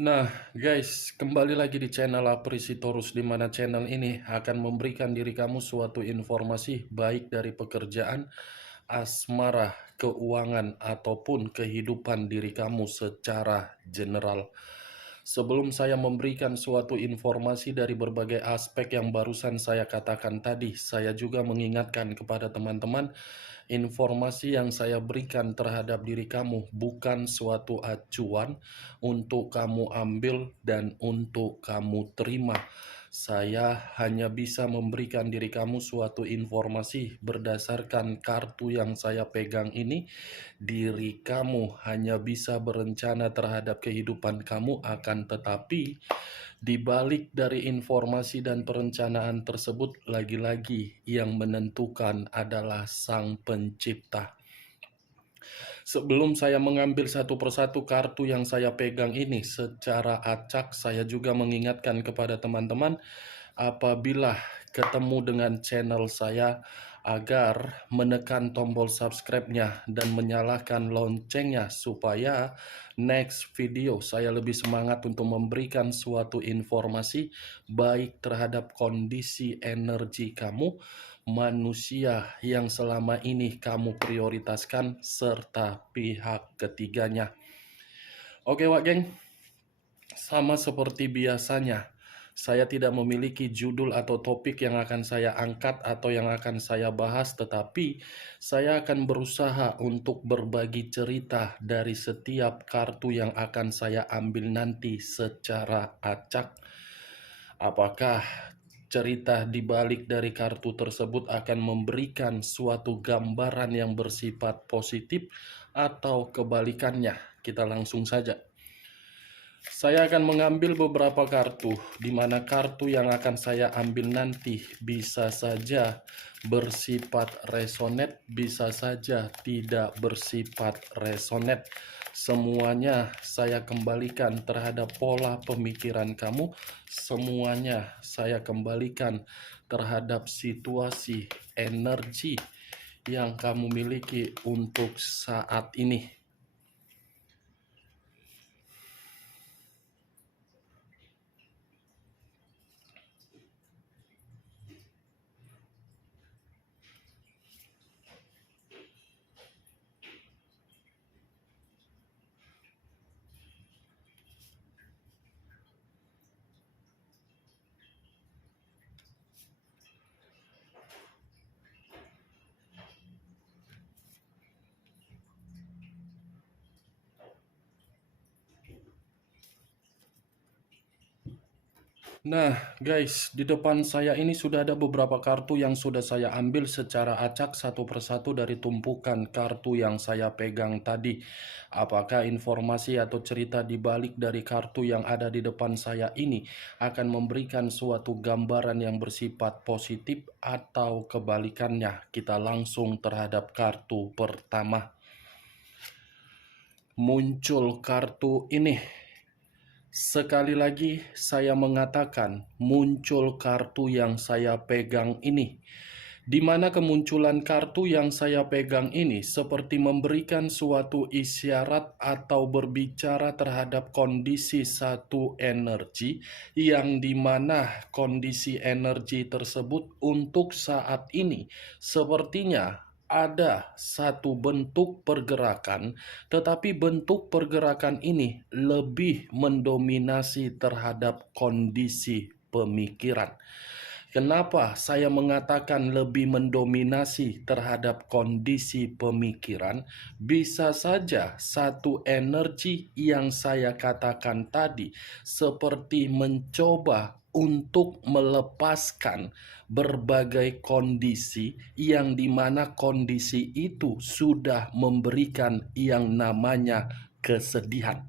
Nah, guys, kembali lagi di channel Aprisitorus, di mana channel ini akan memberikan diri kamu suatu informasi baik dari pekerjaan, asmara, keuangan, ataupun kehidupan diri kamu secara general. Sebelum saya memberikan suatu informasi dari berbagai aspek yang barusan saya katakan tadi, saya juga mengingatkan kepada teman-teman, informasi yang saya berikan terhadap diri kamu bukan suatu acuan untuk kamu ambil dan untuk kamu terima. Saya hanya bisa memberikan diri kamu suatu informasi berdasarkan kartu yang saya pegang ini. Diri kamu hanya bisa berencana terhadap kehidupan kamu, akan tetapi di balik dari informasi dan perencanaan tersebut, lagi-lagi yang menentukan adalah Sang Pencipta. Sebelum saya mengambil satu persatu kartu yang saya pegang ini secara acak, saya juga mengingatkan kepada teman-teman, apabila ketemu dengan channel saya, agar menekan tombol subscribe-nya dan menyalakan loncengnya supaya next video saya lebih semangat untuk memberikan suatu informasi baik terhadap kondisi energi kamu, manusia yang selama ini kamu prioritaskan, serta pihak ketiganya. Oke Wak Geng, sama seperti biasanya, saya tidak memiliki judul atau topik yang akan saya angkat atau yang akan saya bahas, tetapi saya akan berusaha untuk berbagi cerita dari setiap kartu yang akan saya ambil nanti secara acak. Apakah cerita di balik dari kartu tersebut akan memberikan suatu gambaran yang bersifat positif atau kebalikannya? Kita langsung saja. Saya akan mengambil beberapa kartu, di mana kartu yang akan saya ambil nanti bisa saja bersifat resonate, bisa saja tidak bersifat resonate. Semuanya saya kembalikan terhadap pola pemikiran kamu, semuanya saya kembalikan terhadap situasi energi yang kamu miliki untuk saat ini. Nah, guys, di depan saya ini sudah ada beberapa kartu yang sudah saya ambil secara acak satu persatu dari tumpukan kartu yang saya pegang tadi. Apakah informasi atau cerita di balik dari kartu yang ada di depan saya ini akan memberikan suatu gambaran yang bersifat positif atau kebalikannya? Kita langsung terhadap kartu pertama. Muncul kartu ini. Sekali lagi saya mengatakan, muncul kartu yang saya pegang ini, di mana kemunculan kartu yang saya pegang ini seperti memberikan suatu isyarat atau berbicara terhadap kondisi satu energi, yang dimana kondisi energi tersebut untuk saat ini sepertinya ada satu bentuk pergerakan, tetapi bentuk pergerakan ini lebih mendominasi terhadap kondisi pemikiran. Kenapa saya mengatakan lebih mendominasi terhadap kondisi pemikiran? Bisa saja satu energi yang saya katakan tadi seperti mencoba untuk melepaskan berbagai kondisi yang dimana kondisi itu sudah memberikan yang namanya kesedihan.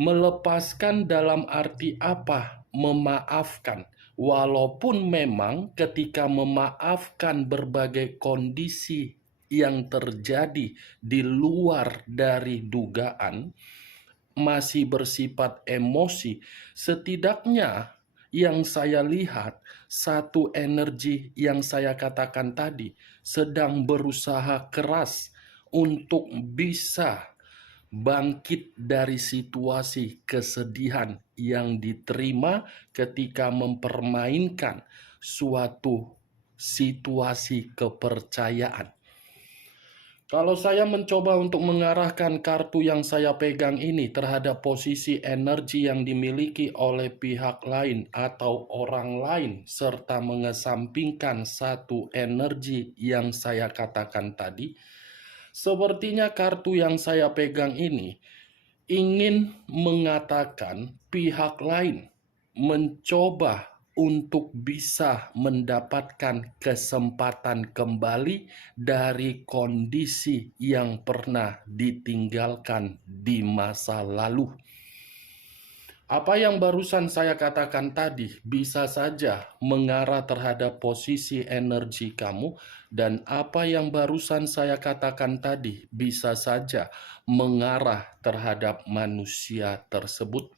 Melepaskan dalam arti apa? Memaafkan. Walaupun memang ketika memaafkan berbagai kondisi yang terjadi di luar dari dugaan, masih bersifat emosi, setidaknya yang saya lihat, satu energi yang saya katakan tadi sedang berusaha keras untuk bisa bangkit dari situasi kesedihan yang diterima ketika mempermainkan suatu situasi kepercayaan. Kalau saya mencoba untuk mengarahkan kartu yang saya pegang ini terhadap posisi energi yang dimiliki oleh pihak lain atau orang lain, serta mengesampingkan satu energi yang saya katakan tadi, sepertinya kartu yang saya pegang ini ingin mengatakan pihak lain mencoba untuk bisa mendapatkan kesempatan kembali dari kondisi yang pernah ditinggalkan di masa lalu. Apa yang barusan saya katakan tadi bisa saja mengarah terhadap posisi energi kamu, dan apa yang barusan saya katakan tadi bisa saja mengarah terhadap manusia tersebut.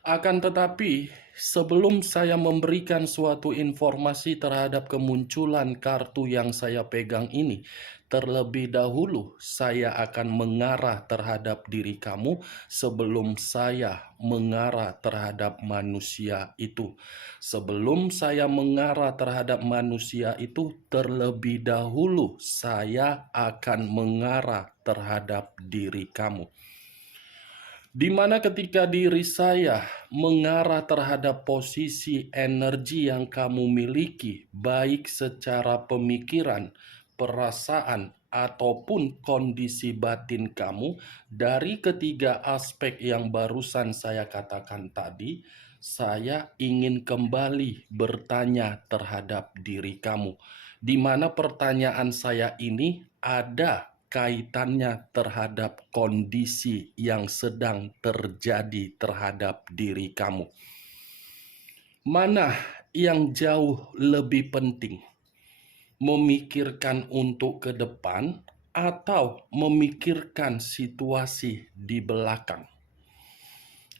Akan tetapi, sebelum saya memberikan suatu informasi terhadap kemunculan kartu yang saya pegang ini, terlebih dahulu saya akan mengarah terhadap diri kamu sebelum saya mengarah terhadap manusia itu. Sebelum saya mengarah terhadap manusia itu, terlebih dahulu saya akan mengarah terhadap diri kamu. Di mana ketika diri saya mengarah terhadap posisi energi yang kamu miliki, baik secara pemikiran, perasaan, ataupun kondisi batin kamu, dari ketiga aspek yang barusan saya katakan tadi, saya ingin kembali bertanya terhadap diri kamu. Di mana pertanyaan saya ini ada kaitannya terhadap kondisi yang sedang terjadi terhadap diri kamu. Mana yang jauh lebih penting? Memikirkan untuk ke depan atau memikirkan situasi di belakang?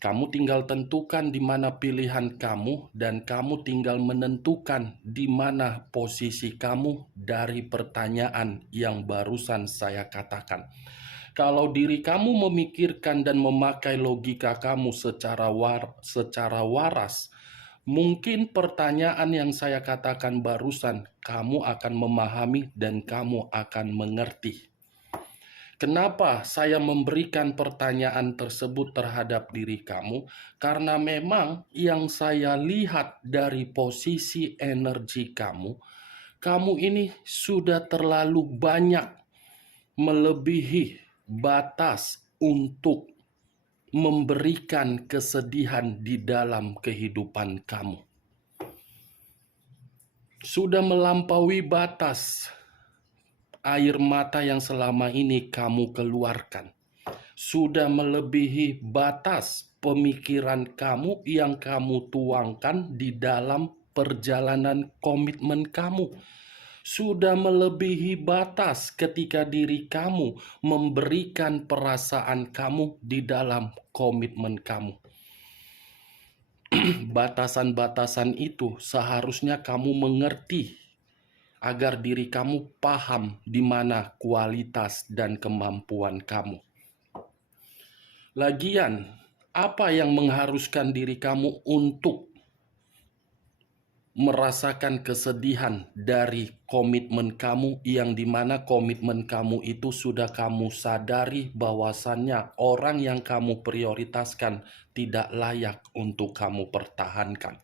Kamu tinggal tentukan di mana pilihan kamu, dan kamu tinggal menentukan di mana posisi kamu dari pertanyaan yang barusan saya katakan. Kalau diri kamu memikirkan dan memakai logika kamu secara waras, mungkin pertanyaan yang saya katakan barusan kamu akan memahami dan kamu akan mengerti. Kenapa saya memberikan pertanyaan tersebut terhadap diri kamu? Karena memang yang saya lihat dari posisi energi kamu, kamu ini sudah terlalu banyak melebihi batas untuk memberikan kesedihan di dalam kehidupan kamu. Sudah melampaui batas air mata yang selama ini kamu keluarkan. Sudah melebihi batas pemikiran kamu yang kamu tuangkan di dalam perjalanan komitmen kamu. Sudah melebihi batas ketika diri kamu memberikan perasaan kamu di dalam komitmen kamu. Batasan-batasan itu seharusnya kamu mengerti agar diri kamu paham di mana kualitas dan kemampuan kamu. Lagian, apa yang mengharuskan diri kamu untuk merasakan kesedihan dari komitmen kamu, yang dimana komitmen kamu itu sudah kamu sadari bahwasannya orang yang kamu prioritaskan tidak layak untuk kamu pertahankan?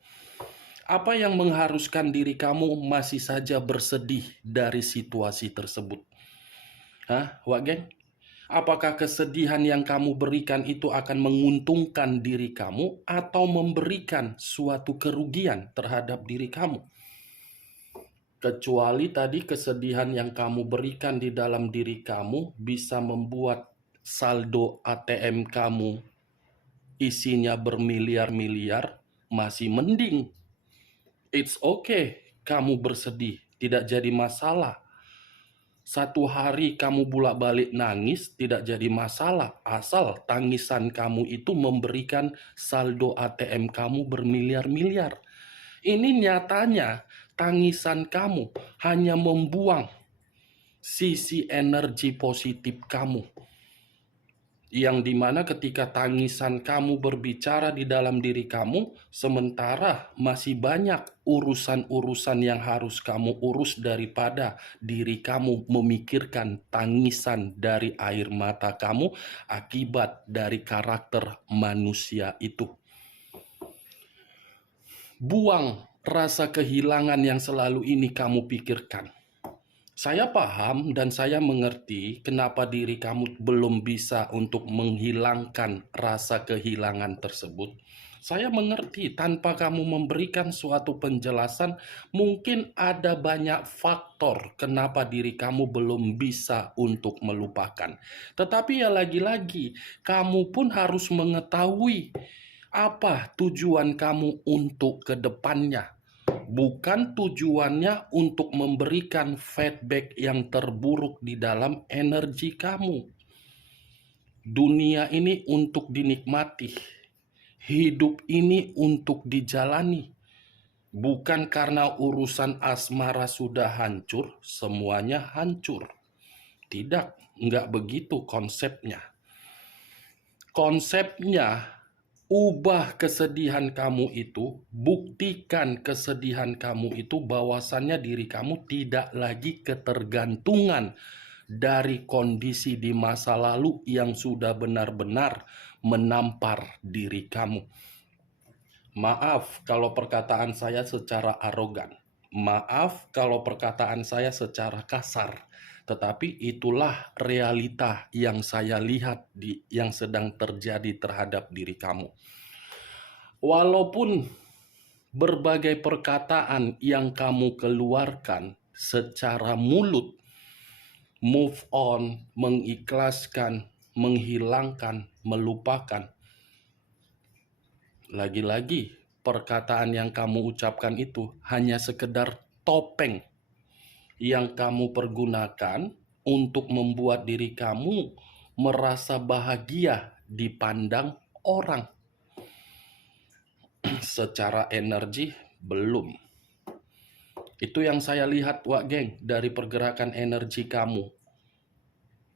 Apa yang mengharuskan diri kamu masih saja bersedih dari situasi tersebut? Wak geng? Apakah kesedihan yang kamu berikan itu akan menguntungkan diri kamu atau memberikan suatu kerugian terhadap diri kamu? Kecuali tadi kesedihan yang kamu berikan di dalam diri kamu bisa membuat saldo ATM kamu isinya bermiliar-miliar, masih mending. It's okay kamu bersedih, tidak jadi masalah. Satu hari kamu bolak-balik nangis, tidak jadi masalah, asal tangisan kamu itu memberikan saldo ATM kamu bermiliar-miliar. Ini nyatanya tangisan kamu hanya membuang sisi energi positif kamu. yang dimana ketika tangisan kamu berbicara di dalam diri kamu, sementara masih banyak urusan-urusan yang harus kamu urus daripada diri kamu memikirkan tangisan dari air mata kamu akibat dari karakter manusia itu. Buang rasa kehilangan yang selalu ini kamu pikirkan. Saya paham dan saya mengerti kenapa diri kamu belum bisa untuk menghilangkan rasa kehilangan tersebut. Saya mengerti tanpa kamu memberikan suatu penjelasan, mungkin ada banyak faktor kenapa diri kamu belum bisa untuk melupakan. Tetapi ya lagi-lagi, kamu pun harus mengetahui apa tujuan kamu untuk ke depannya. Bukan tujuannya untuk memberikan feedback yang terburuk di dalam energi kamu. Dunia ini untuk dinikmati. Hidup ini untuk dijalani. Bukan karena urusan asmara sudah hancur, semuanya hancur. Tidak, enggak begitu konsepnya. Konsepnya, ubah kesedihan kamu itu, buktikan kesedihan kamu itu bahwasannya diri kamu tidak lagi ketergantungan dari kondisi di masa lalu yang sudah benar-benar menampar diri kamu. Maaf kalau perkataan saya secara arogan. Maaf kalau perkataan saya secara kasar. Tetapi itulah realita yang saya lihat yang sedang terjadi terhadap diri kamu. Walaupun berbagai perkataan yang kamu keluarkan secara mulut, move on, mengikhlaskan, menghilangkan, melupakan. Lagi-lagi, perkataan yang kamu ucapkan itu hanya sekedar topeng yang kamu pergunakan untuk membuat diri kamu merasa bahagia dipandang orang. Secara energi, belum. Itu yang saya lihat, Wak Geng, dari pergerakan energi kamu.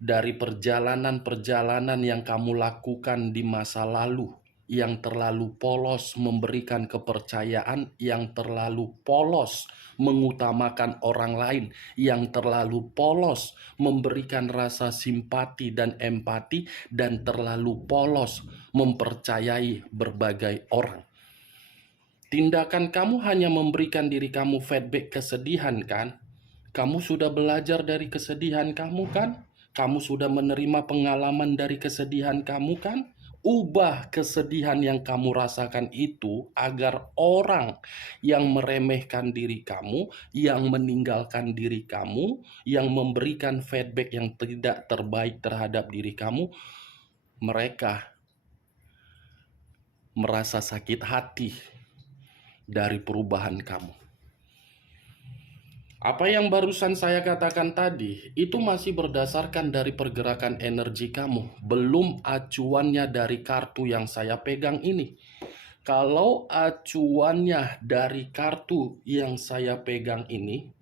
Dari perjalanan-perjalanan yang kamu lakukan di masa lalu, yang terlalu polos memberikan kepercayaan, yang terlalu polos mengutamakan orang lain, yang terlalu polos memberikan rasa simpati dan empati, dan terlalu polos mempercayai berbagai orang. Tindakan kamu hanya memberikan diri kamu feedback kesedihan, kan? Kamu sudah belajar dari kesedihan kamu, kan? Kamu sudah menerima pengalaman dari kesedihan kamu, kan? Ubah kesedihan yang kamu rasakan itu agar orang yang meremehkan diri kamu, yang meninggalkan diri kamu, yang memberikan feedback yang tidak terbaik terhadap diri kamu, mereka merasa sakit hati dari perubahan kamu. Apa yang barusan saya katakan tadi, itu masih berdasarkan dari pergerakan energi kamu, belum acuannya dari kartu yang saya pegang ini. Kalau acuannya dari kartu yang saya pegang ini,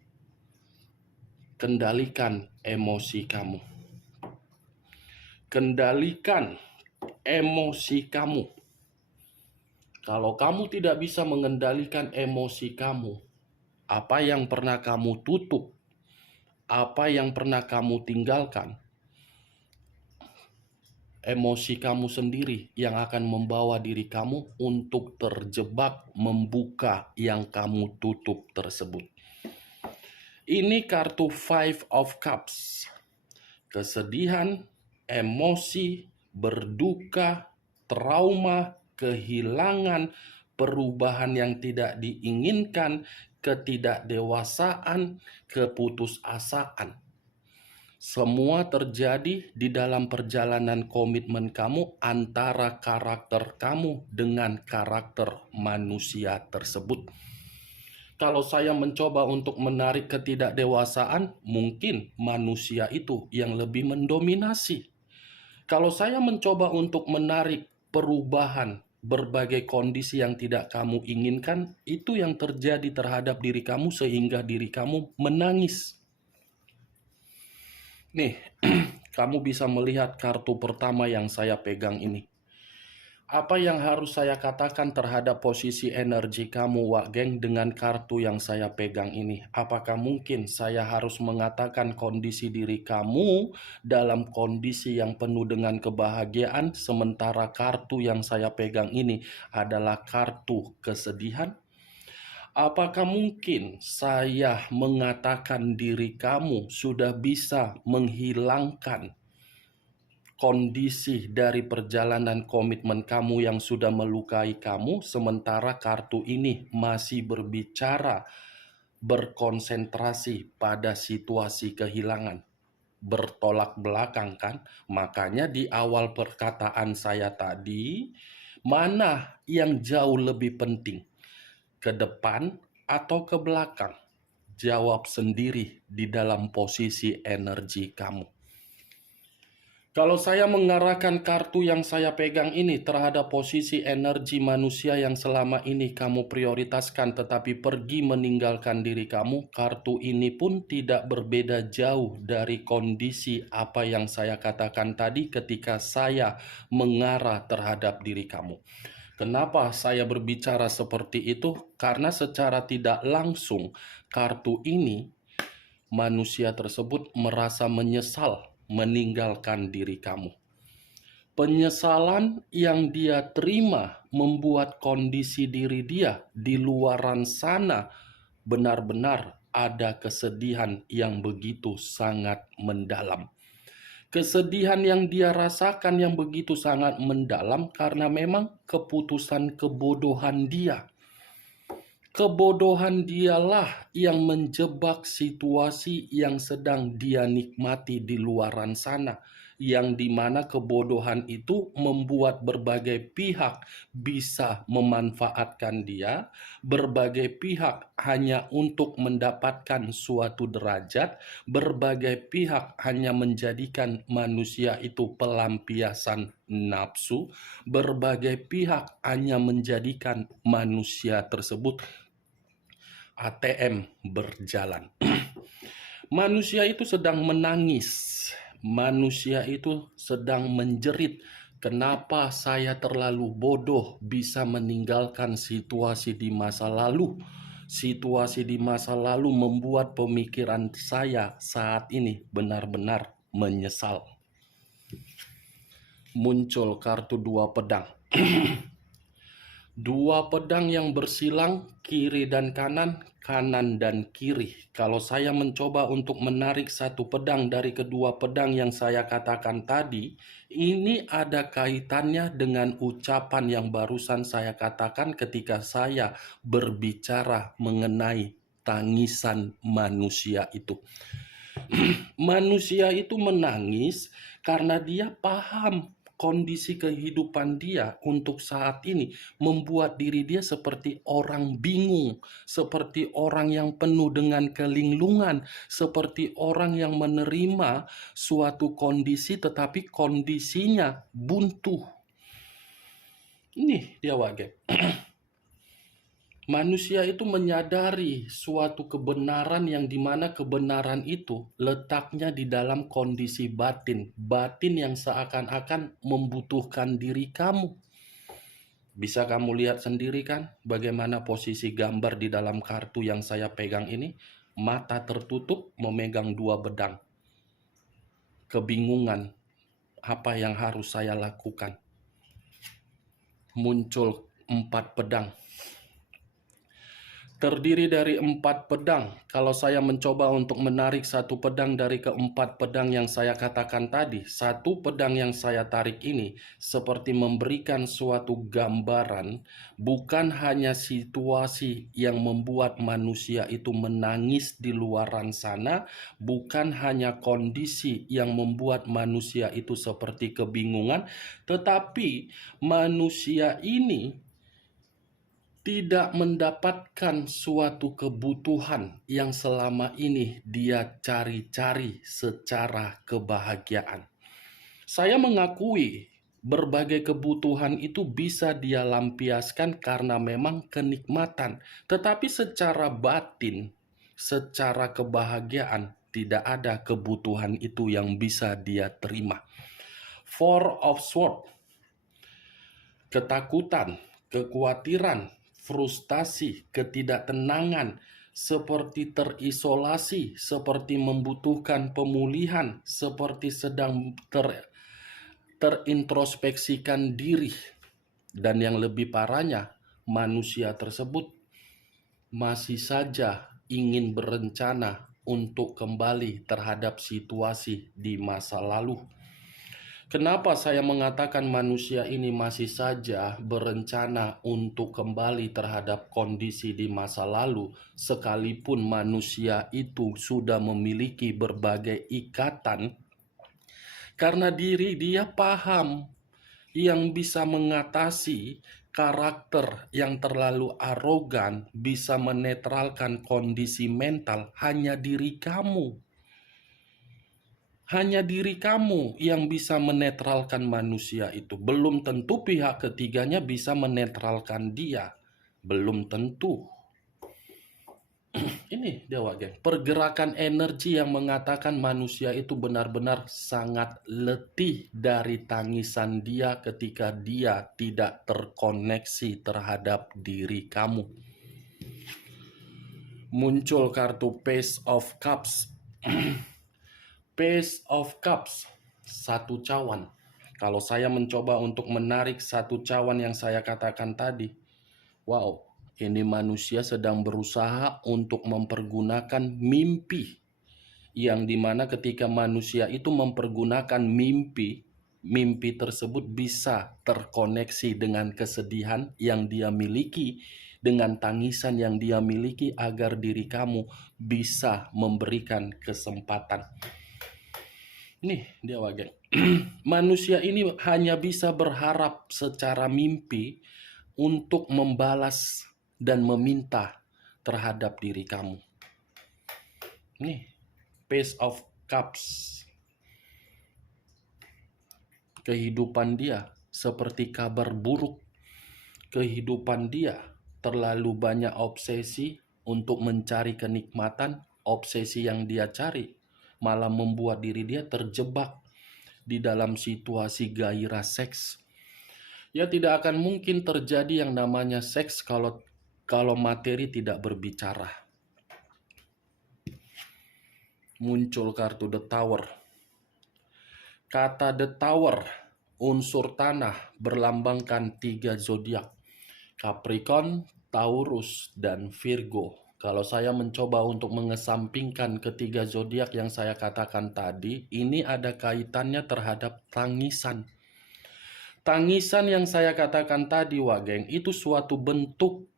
kendalikan emosi kamu. Kendalikan emosi kamu. Kalau kamu tidak bisa mengendalikan emosi kamu, apa yang pernah kamu tutup, apa yang pernah kamu tinggalkan, emosi kamu sendiri yang akan membawa diri kamu untuk terjebak membuka yang kamu tutup tersebut. Ini kartu Five of Cups. Kesedihan, emosi, berduka, trauma, kehilangan, perubahan yang tidak diinginkan, ketidakdewasaan, keputusasaan. Semua terjadi di dalam perjalanan komitmen kamu antara karakter kamu dengan karakter manusia tersebut. Kalau saya mencoba untuk menarik ketidakdewasaan, mungkin manusia itu yang lebih mendominasi. Kalau saya mencoba untuk menarik perubahan, berbagai kondisi yang tidak kamu inginkan, itu yang terjadi terhadap diri kamu sehingga diri kamu menangis. Nih, kamu bisa melihat kartu pertama yang saya pegang ini. Apa yang harus saya katakan terhadap posisi energi kamu, Wak Geng, dengan kartu yang saya pegang ini? Apakah mungkin saya harus mengatakan kondisi diri kamu dalam kondisi yang penuh dengan kebahagiaan, sementara kartu yang saya pegang ini adalah kartu kesedihan? Apakah mungkin saya mengatakan diri kamu sudah bisa menghilangkan kondisi dari perjalanan komitmen kamu yang sudah melukai kamu, sementara kartu ini masih berbicara, berkonsentrasi pada situasi kehilangan? Bertolak belakang kan? Makanya di awal perkataan saya tadi, mana yang jauh lebih penting? Ke depan atau ke belakang? Jawab sendiri di dalam posisi energi kamu. Kalau saya mengarahkan kartu yang saya pegang ini terhadap posisi energi manusia yang selama ini kamu prioritaskan tetapi pergi meninggalkan diri kamu, kartu ini pun tidak berbeda jauh dari kondisi apa yang saya katakan tadi ketika saya mengarah terhadap diri kamu. Kenapa saya berbicara seperti itu? Karena secara tidak langsung kartu ini, manusia tersebut merasa menyesal meninggalkan diri kamu. Penyesalan yang dia terima membuat kondisi diri dia di luaran sana benar-benar ada kesedihan yang begitu sangat mendalam. Kesedihan yang dia rasakan yang begitu sangat mendalam karena memang keputusan kebodohan dia. Kebodohan dialah yang menjebak situasi yang sedang dia nikmati di luaran sana, yang dimana kebodohan itu membuat berbagai pihak bisa memanfaatkan dia, berbagai pihak hanya untuk mendapatkan suatu derajat, berbagai pihak hanya menjadikan manusia itu pelampiasan nafsu, berbagai pihak hanya menjadikan manusia tersebut ATM berjalan. Manusia itu sedang menangis. Manusia itu sedang menjerit. Kenapa saya terlalu bodoh bisa meninggalkan situasi di masa lalu? Situasi di masa lalu membuat pemikiran saya saat ini benar-benar menyesal. Muncul kartu 2 pedang. 2 pedang yang bersilang kiri dan kanan, kanan dan kiri. Kalau saya mencoba untuk menarik satu pedang dari kedua pedang yang saya katakan tadi, ini ada kaitannya dengan ucapan yang barusan saya katakan ketika saya berbicara mengenai tangisan manusia itu. Manusia itu menangis karena dia paham kondisi kehidupan dia untuk saat ini membuat diri dia seperti orang bingung, seperti orang yang penuh dengan kelinglungan, seperti orang yang menerima suatu kondisi tetapi kondisinya buntu. Ini dia Wage. Manusia itu menyadari suatu kebenaran yang dimana kebenaran itu letaknya di dalam kondisi batin. Batin yang seakan-akan membutuhkan diri kamu. Bisa kamu lihat sendiri kan bagaimana posisi gambar di dalam kartu yang saya pegang ini. Mata tertutup memegang 2 pedang. Kebingungan apa yang harus saya lakukan. Muncul 4 pedang. Terdiri dari 4 pedang. Kalau saya mencoba untuk menarik satu pedang dari keempat pedang yang saya katakan tadi, satu pedang yang saya tarik ini seperti memberikan suatu gambaran, bukan hanya situasi yang membuat manusia itu menangis di luaran sana, bukan hanya kondisi yang membuat manusia itu seperti kebingungan, tetapi manusia ini tidak mendapatkan suatu kebutuhan yang selama ini dia cari-cari secara kebahagiaan. Saya mengakui berbagai kebutuhan itu bisa dia lampiaskan karena memang kenikmatan, tetapi secara batin, secara kebahagiaan tidak ada kebutuhan itu yang bisa dia terima. Four of Swords, ketakutan, kekhawatiran, frustasi, ketidaktenangan, seperti terisolasi, seperti membutuhkan pemulihan, seperti sedang terintrospeksikan diri. Dan yang lebih parahnya, manusia tersebut masih saja ingin berencana untuk kembali terhadap situasi di masa lalu. Kenapa saya mengatakan manusia ini masih saja berencana untuk kembali terhadap kondisi di masa lalu, sekalipun manusia itu sudah memiliki berbagai ikatan? Karena diri dia paham yang bisa mengatasi karakter yang terlalu arogan, bisa menetralkan kondisi mental, hanya diri kamu. Hanya diri kamu yang bisa menetralkan manusia itu. Belum tentu pihak ketiganya bisa menetralkan dia. Belum tentu. Ini dia geng. Pergerakan energi yang mengatakan manusia itu benar-benar sangat letih dari tangisan dia ketika dia tidak terkoneksi terhadap diri kamu. Muncul kartu Page of Cups. Page of Cups, satu cawan. Kalau saya mencoba untuk menarik satu cawan yang saya katakan tadi, wow, ini manusia sedang berusaha untuk mempergunakan mimpi. Yang dimana ketika manusia itu mempergunakan mimpi, mimpi tersebut bisa terkoneksi dengan kesedihan yang dia miliki, dengan tangisan yang dia miliki, agar diri kamu bisa memberikan kesempatan. Nih dia geng. Manusia ini hanya bisa berharap secara mimpi untuk membalas dan meminta terhadap diri kamu. Nih, Page of Cups. Kehidupan dia seperti kabar buruk. Kehidupan dia terlalu banyak obsesi untuk mencari kenikmatan. Obsesi yang dia cari malah membuat diri dia terjebak di dalam situasi gairah seks. Ya, tidak akan mungkin terjadi yang namanya seks kalau materi tidak berbicara. Muncul kartu The Tower. Kata The Tower, unsur tanah, berlambangkan 3 zodiak: Capricorn, Taurus, dan Virgo. Kalau saya mencoba untuk mengesampingkan ketiga zodiak yang saya katakan tadi, ini ada kaitannya terhadap tangisan. Tangisan yang saya katakan tadi, geng, itu suatu bentuk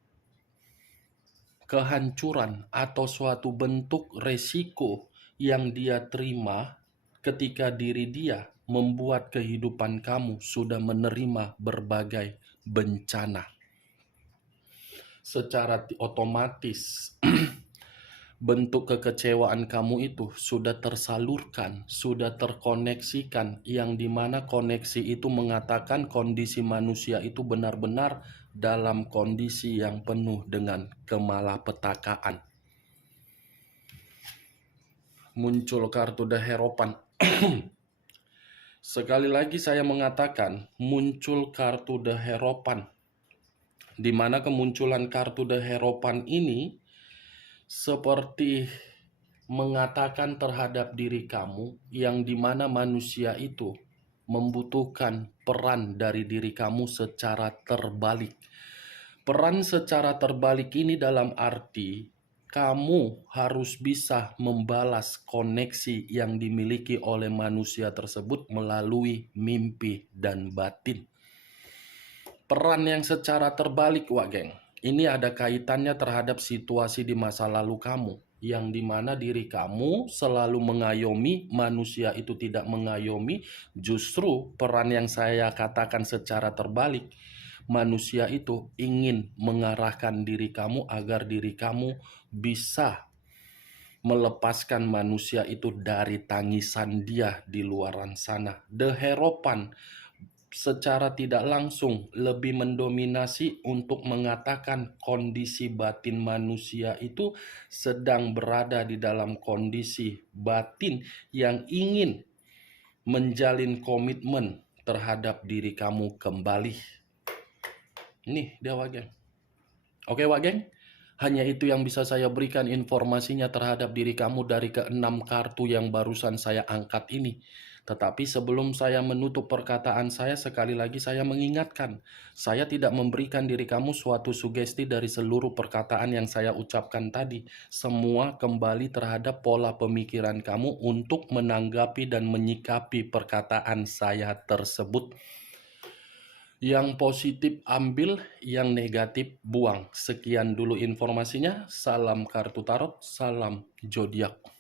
kehancuran atau suatu bentuk resiko yang dia terima ketika diri dia membuat kehidupan kamu sudah menerima berbagai bencana. Secara otomatis bentuk kekecewaan kamu itu sudah tersalurkan, sudah terkoneksikan, yang dimana koneksi itu mengatakan kondisi manusia itu benar-benar dalam kondisi yang penuh dengan kemalapetakaan. Muncul kartu The Hierophant. Sekali lagi saya mengatakan muncul kartu The Hierophant, di mana kemunculan kartu The Hierophant ini seperti mengatakan terhadap diri kamu yang dimana manusia itu membutuhkan peran dari diri kamu secara terbalik. Peran secara terbalik ini dalam arti kamu harus bisa membalas koneksi yang dimiliki oleh manusia tersebut melalui mimpi dan batin. Peran yang secara terbalik, geng, ini ada kaitannya terhadap situasi di masa lalu kamu, yang dimana diri kamu selalu mengayomi, manusia itu tidak mengayomi. Justru peran yang saya katakan secara terbalik, manusia itu ingin mengarahkan diri kamu agar diri kamu bisa melepaskan manusia itu dari tangisan dia di luaran sana. The Hierophant secara tidak langsung lebih mendominasi untuk mengatakan kondisi batin manusia itu sedang berada di dalam kondisi batin yang ingin menjalin komitmen terhadap diri kamu kembali. Nih dia, Wak Geng. Oke, Wak Geng, hanya itu yang bisa saya berikan informasinya terhadap diri kamu dari keenam kartu yang barusan saya angkat ini. Tetapi sebelum saya menutup perkataan saya, sekali lagi saya mengingatkan, saya tidak memberikan diri kamu suatu sugesti dari seluruh perkataan yang saya ucapkan tadi. Semua kembali terhadap pola pemikiran kamu untuk menanggapi dan menyikapi perkataan saya tersebut. Yang positif ambil, yang negatif buang. Sekian dulu informasinya. Salam kartu tarot, salam zodiak.